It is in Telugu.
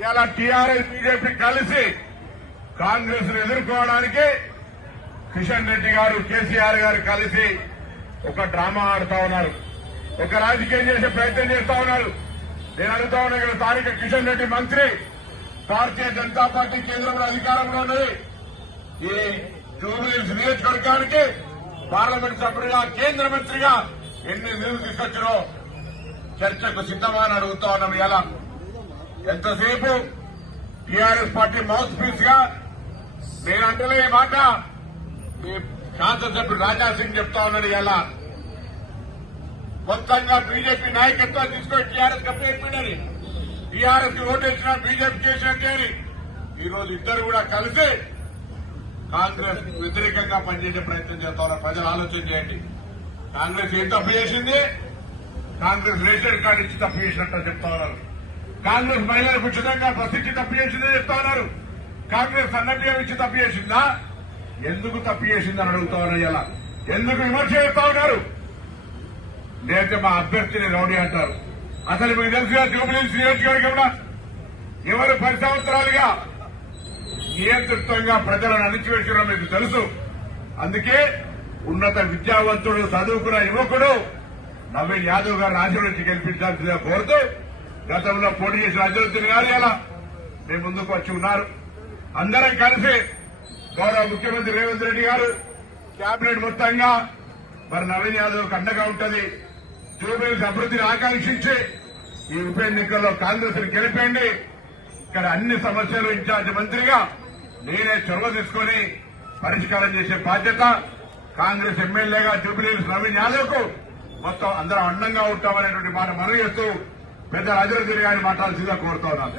ఇలా టీఆర్ఎస్ బీజేపీ కలిసి కాంగ్రెస్ ను ఎదుర్కోవడానికి కిషన్ రెడ్డి గారు కేసీఆర్ గారు కలిసి ఒక డ్రామా ఆడుతా ఉన్నారు. ఒక రాజకీయం చేసే ప్రయత్నం చేస్తా ఉన్నారు. నేను అడుగుతా ఉన్నా ఇక్కడ స్థానిక కిషన్ రెడ్డి మంత్రి, భారతీయ జనతా పార్టీ కేంద్రంలో అధికారంలో ఉన్నది. ఈ జూబ్లీహిల్స్ నియోజకవర్గానికి పార్లమెంట్ సభ్యుడిగా కేంద్ర మంత్రిగా ఎన్ని నిధులు తీసుకొచ్చినో చర్చకు సిద్దమని అడుగుతా ఉన్నాం. ఇలా ఎంతసేపు టీఆర్ఎస్ పార్టీ మౌత్ పీస్ గా నేనంటలే ఈ మాట ఈ శాసనసభ్యుడు రాజా సింగ్ చెప్తా ఉన్నాడు. ఇలా మొత్తంగా బీజేపీ నాయకత్వం తీసుకొని టీఆర్ఎస్ కప్పేపిండని, టీఆర్ఎస్ కి ఓటేసినా బీజేపీ చేసినట్టే అని ఈ రోజు ఇద్దరు కూడా కలిసి కాంగ్రెస్ వ్యతిరేకంగా పనిచేసే ప్రయత్నం చేస్తా ఉన్నారు. ప్రజలు ఆలోచన చేయండి. కాంగ్రెస్ ఏం తప్పు చేసింది? కాంగ్రెస్ రేషన్ కార్డు ఇచ్చి తప్పు చేసినట్టు చెప్తా ఉన్నారు. కాంగ్రెస్ మహిళలకు ఉచితంగా బస్సు ఇచ్చి తప్పు చేసిందని చెప్తా ఉన్నారు. కాంగ్రెస్ సన్నబియ్యం ఇచ్చి తప్పు చేసిందా? ఎందుకు తప్పు చేసిందని అడుగుతా ఉన్నారు. ఇలా ఎందుకు విమర్శ చేస్తా ఉన్నారు? లేకపోతే మా అభ్యర్థిని రౌడీ అంటారు. అసలు మీకు తెలుసుగా జూబ్లీహిల్స్ నియోజకవర్గంలో ఎవరు 10 సంవత్సరాలుగా నియంత్రితంగా ప్రజలను అణిచివేసినా మీకు తెలుసు. అందుకే ఉన్నత విద్యావంతుడు చదువుకున్న యువకుడు నవీన్ యాదవ్ గారిని ఆశీర్వదించి గెలిపించాల్సిందిగా కోరుతూ గతంలో పోటీ చేసిన అజరుద్దీన్ గారు ఇలా మీ ముందుకు వచ్చి ఉన్నారు. అందరం కలిసి గౌరవ ముఖ్యమంత్రి రేవంత్ రెడ్డి గారు కేబినెట్ మొత్తంగా మరి నవీన్ యాదవ్ అండగా ఉంటది. జూబ్లీహిల్స్ అభివృద్ధిని ఆకాంక్షించి ఈ ఉప ఎన్నికల్లో కాంగ్రెస్ ని గెలిపండి. ఇక్కడ అన్ని సమస్యలు ఇన్ఛార్జ్ మంత్రిగా నేనే చొరవ తీసుకుని పరిష్కారం చేసే బాధ్యత కాంగ్రెస్ ఎమ్మెల్యేగా జూబ్లీహిల్స్ నవీన్ యాదవ్ కు మొత్తం అందరం అండంగా ఉంటామనేటువంటి మాట మనవి చేస్తూ పెద్ద అజరుద్దీన్ గారిని మాట్లాడాల్సిందిగా కోరుతా ఉన్నాను.